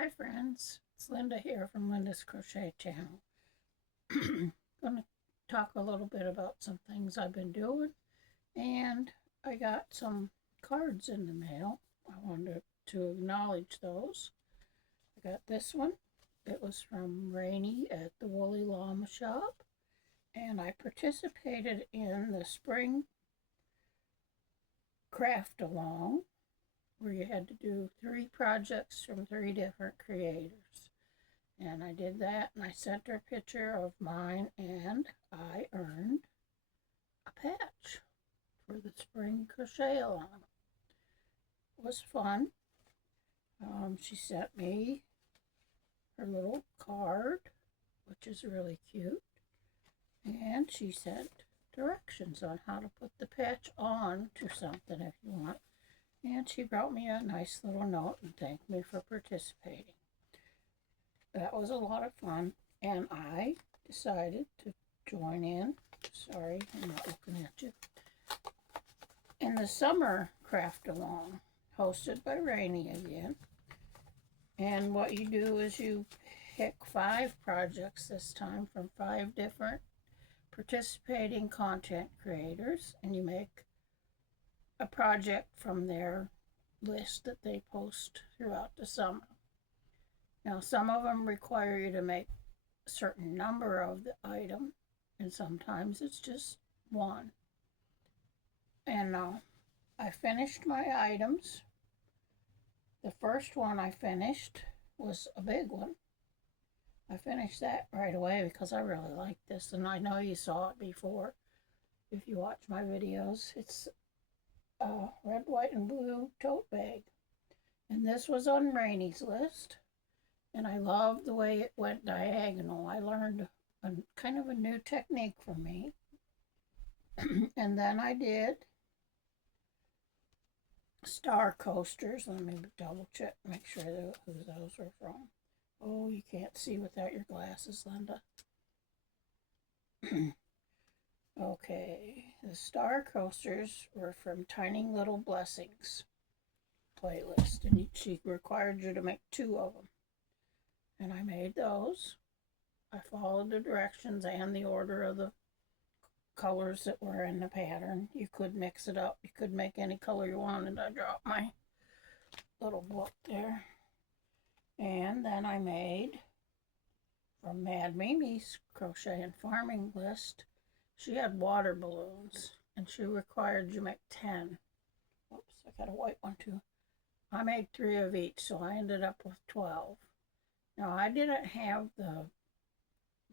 Hi friends, it's Linda here from Linda's Crochet Channel. I'm going to talk a little bit about some things I've been doing, and I got some cards in the mail. I wanted to acknowledge those. I got this one. It was from Rainey at the Woolly Llama Shop, and I participated in the spring craft along where you had to do 3 projects from 3 different creators. And I did that, and I sent her a picture of mine, and I earned a patch for the spring crochet along. It was fun. She sent me her little card, which is really cute, and she sent directions on how to put the patch on to something if you want. And she wrote me a nice little note and thanked me for participating. That was a lot of fun, and I decided to join in. Sorry, I'm not looking at you. In the summer craft along, hosted by Rainey again. And what you do is you pick 5 projects this time from 5 different participating content creators, and you make a project from their list that they post throughout the summer. Now, some of them require you to make a certain number of the item, and sometimes it's just one. And I finished my items. The first one I finished was a big one. I finished that right away because I really like this, and I know you saw it before if you watch my videos. It's a red, white, and blue tote bag, and this was on Rainey's list. And I loved the way it went diagonal. I learned a kind of a new technique for me. And then I did star coasters. Let me double check, make sure who those were from. Oh, you can't see without your glasses, Linda. Okay, the star coasters were from Tiny Little Blessings playlist, and she required you to make 2 of them. And I made those. I followed the directions and the order of the colors that were in the pattern. You could mix it up. You could make any color you wanted. I dropped my little book there. And then I made, from Mad Mimi's Crochet and Farming list, she had water balloons, and she required you make 10. Oops, I got a white one too. I made 3 of each, so I ended up with 12. Now, I didn't have the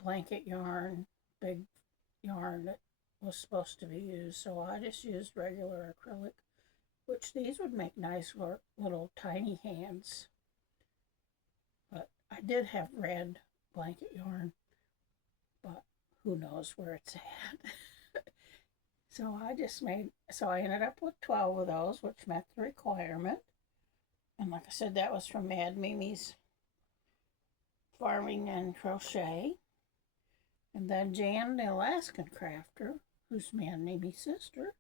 blanket yarn, big yarn that was supposed to be used, so I just used regular acrylic, which these would make nice little tiny hands. But I did have red blanket yarn, but who knows where it's at. So I ended up with 12 of those, which met the requirement. And like I said, that was from Mad Mimi's Farming and Crochet. And then Jan, the Alaskan crafter, who's Mad Mimi's sister,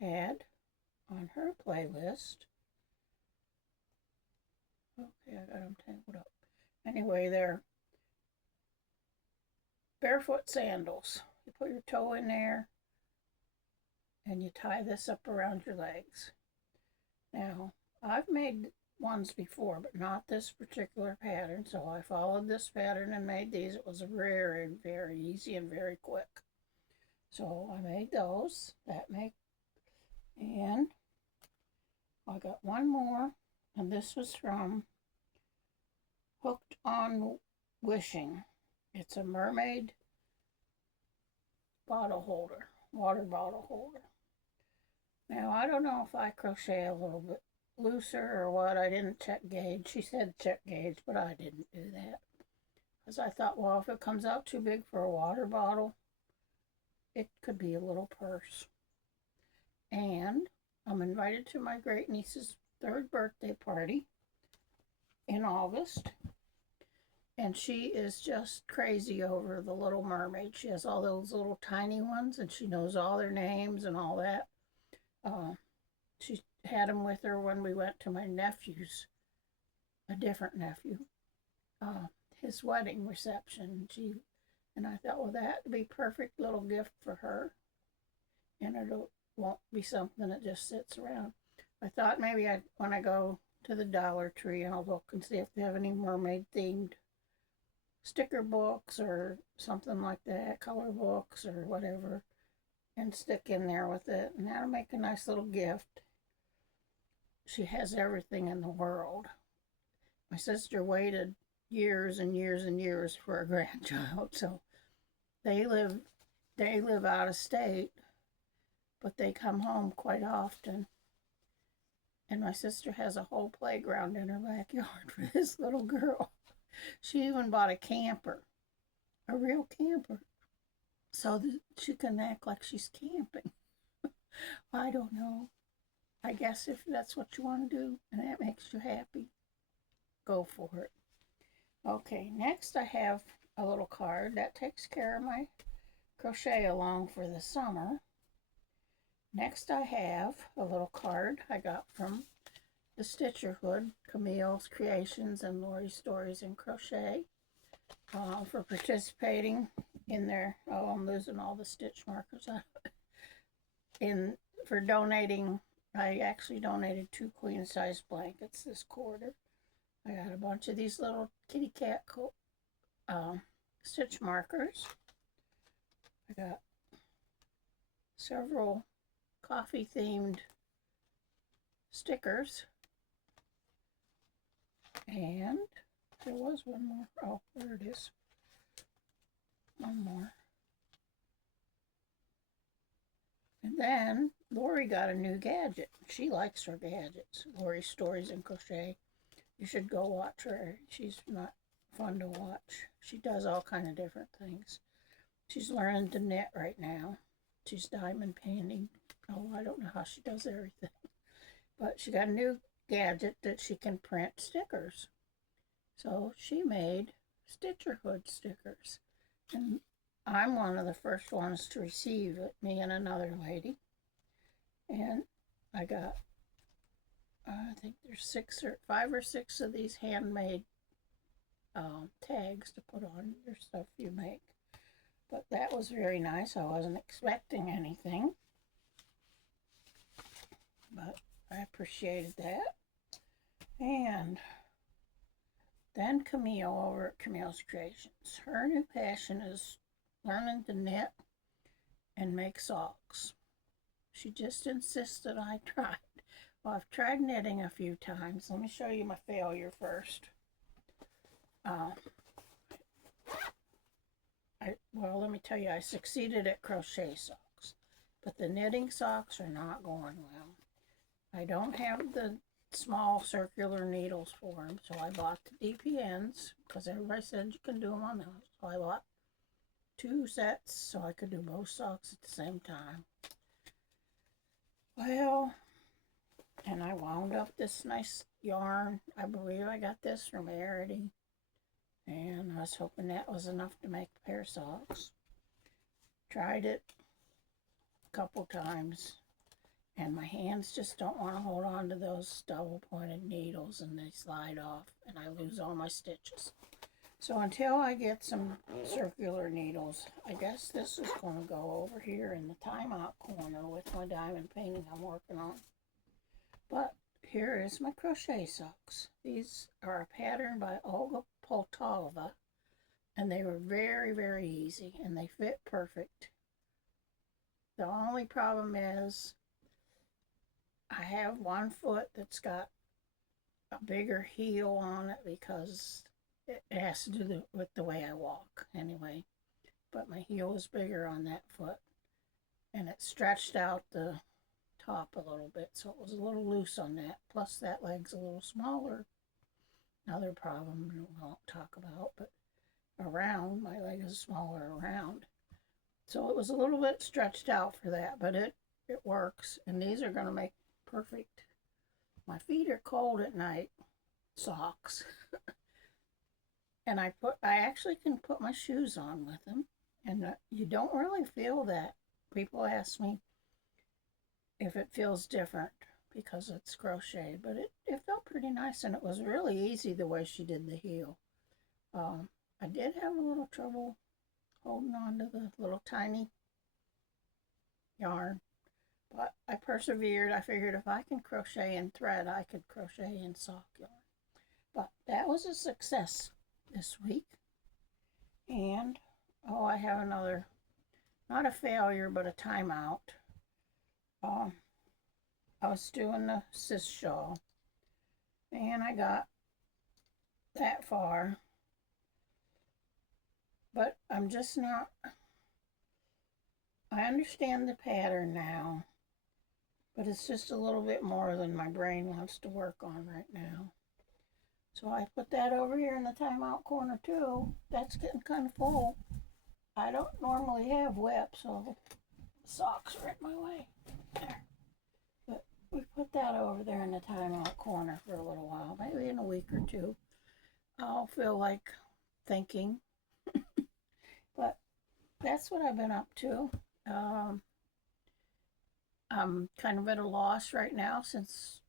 had on her playlist. Okay, I got them tangled up. Anyway, they're barefoot sandals. You put your toe in there and you tie this up around your legs. Now, I've made ones before, but not this particular pattern, so I followed this pattern and made these. It was very, very easy and very quick. So I made those, and I got one more, and this was from Hooked on Wishing. It's a mermaid bottle holder, water bottle holder. Now, I don't know if I crochet a little bit looser or what. I didn't check gauge. She said check gauge, but I didn't do that. Because I thought, well, if it comes out too big for a water bottle, it could be a little purse. And I'm invited to my great niece's 3rd birthday party in August. And she is just crazy over the Little Mermaid. She has all those little tiny ones, and she knows all their names and all that. She had them with her when we went to my nephew's a different nephew, his wedding reception. And I thought, well, that would be perfect little gift for her, and it won't be something that just sits around. I thought maybe when I go to the Dollar Tree, I'll look and see if they have any mermaid themed sticker books or something like that, color books or whatever, and stick in there with it, and that'll make a nice little gift. She has everything in the world. My sister waited years and years and years for a grandchild, so they live out of state, but they come home quite often. And my sister has a whole playground in her backyard for this little girl. She even bought a camper, a real camper, so that she can act like she's camping. I don't know. I guess if that's what you want to do and that makes you happy, go for it. Okay, next I have a little card that takes care of my crochet along for the summer. Next I have a little card I got from the Stitcherhood, Camille's Creations and Lori's Stories in Crochet, for participating in their, oh, I'm losing all the stitch markers for donating. I actually donated 2 queen size blankets this quarter. I got a bunch of these little kitty cat stitch markers. I got several coffee themed stickers, and there was one more. Oh, there it is. One more. And then Lori got a new gadget. She likes her gadgets. Lori's Stories in Crochet. You should go watch her. She's not fun to watch. She does all kind of different things. She's learning to knit right now. She's diamond painting. Oh, I don't know how she does everything. But she got a new gadget that she can print stickers. So she made Stitcherhood stickers. And I'm one of the first ones to receive it, me and another lady. And I got, I think there's 5 or 6 of these handmade tags to put on your stuff you make. But that was very nice. I wasn't expecting anything, but I appreciated that. And then Camille over at Camille's Creations. Her new passion is learning to knit and make socks. She just insisted I tried. Well, I've tried knitting a few times. Let me show you my failure first. Well, let me tell you, I succeeded at crochet socks, but the knitting socks are not going well. I don't have the small circular needles for them, so I bought the DPNs because everybody said you can do them on those. So I bought 2 sets so I could do both socks at the same time. Well, and I wound up this nice yarn. I believe I got this from Arity, and I was hoping that was enough to make a pair of socks. Tried it a couple times, and my hands just don't want to hold on to those double-pointed needles, and they slide off, and I lose all my stitches. So until I get some circular needles, I guess this is going to go over here in the timeout corner with my diamond painting I'm working on. But here is my crochet socks. These are a pattern by Olga Poltava, and they were very, very easy, and they fit perfect. The only problem is I have one foot that's got a bigger heel on it because it has to do with the way I walk anyway. But my heel is bigger on that foot, and it stretched out the top a little bit, so it was a little loose on that. Plus that leg's a little smaller. Another problem we won't talk about, but around, my leg is smaller around. So it was a little bit stretched out for that, but it works. And these are going to make perfect. My feet are cold at night socks. And I actually can put my shoes on with them. And you don't really feel that. People ask me if it feels different. because it's crocheted, but it felt pretty nice, and it was really easy the way she did the heel. I did have a little trouble holding on to the little tiny yarn, but I persevered. I figured if I can crochet in thread, I could crochet in sock yarn. But that was a success this week. And, oh, I have another, not a failure, but a timeout. I was doing the sis shawl, and I got that far, but I'm just not, I understand the pattern now, but it's just a little bit more than my brain wants to work on right now. So I put that over here in the timeout corner too. That's getting kind of full. I don't normally have whip, so the socks are in my way. There. But we put that over there in the timeout corner for a little while. Maybe in a week or two, I'll feel like thinking. But that's what I've been up to. I'm kind of at a loss right now since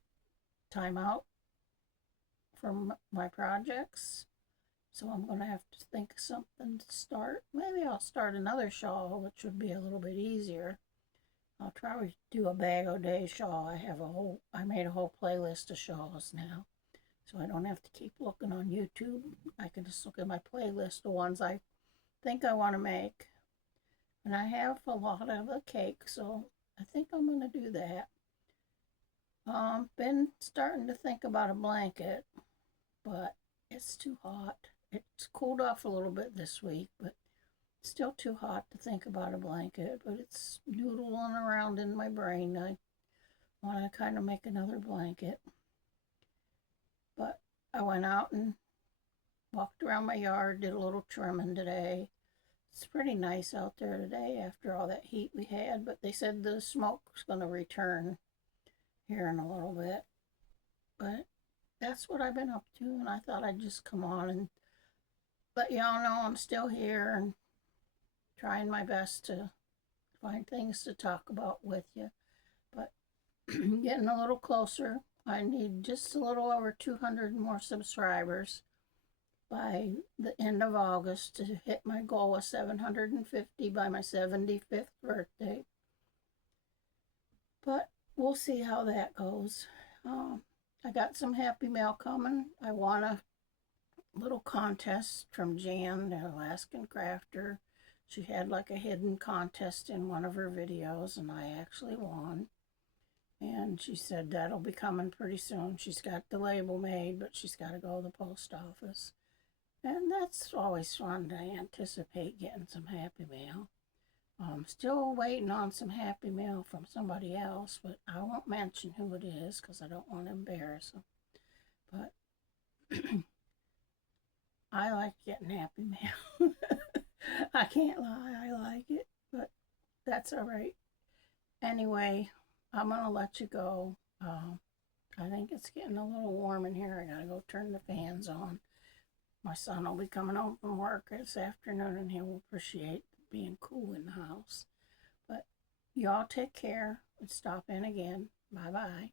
timeout from my projects. So I'm going to have to think of something to start. Maybe I'll start another shawl, which would be a little bit easier. I'll probably do a bag o' day shawl. I made a whole playlist of shawls now. So I don't have to keep looking on YouTube. I can just look at my playlist, the ones I think I want to make. And I have a lot of the cake, so I think I'm going to do that. Been starting to think about a blanket, but it's too hot. It's cooled off a little bit this week, but still too hot to think about a blanket. But it's noodling around in my brain. I want to kind of make another blanket. But I went out and walked around my yard, did a little trimming today. It's pretty nice out there today after all that heat we had, but they said the smoke's going to return here in a little bit. But that's what I've been up to, and I thought I'd just come on and let y'all know I'm still here and trying my best to find things to talk about with you. But getting a little closer. I need just a little over 200 more subscribers by the end of August to hit my goal of 750 by my 75th birthday. But we'll see how that goes. I got some Happy Mail coming. I won a little contest from Jan, the Alaskan crafter. She had like a hidden contest in one of her videos, and I actually won. And she said that'll be coming pretty soon. She's got the label made, but she's got to go to the post office. And that's always fun to anticipate getting some Happy Mail. I'm still waiting on some Happy Mail from somebody else, but I won't mention who it is because I don't want to embarrass them. But I like getting Happy Mail. I can't lie, I like it, but that's all right. Anyway, I'm going to let you go. I think it's getting a little warm in here. I got to go turn the fans on. My son will be coming home from work this afternoon, and he'll appreciate being cool in the house. But y'all take care and stop in again. Bye-bye.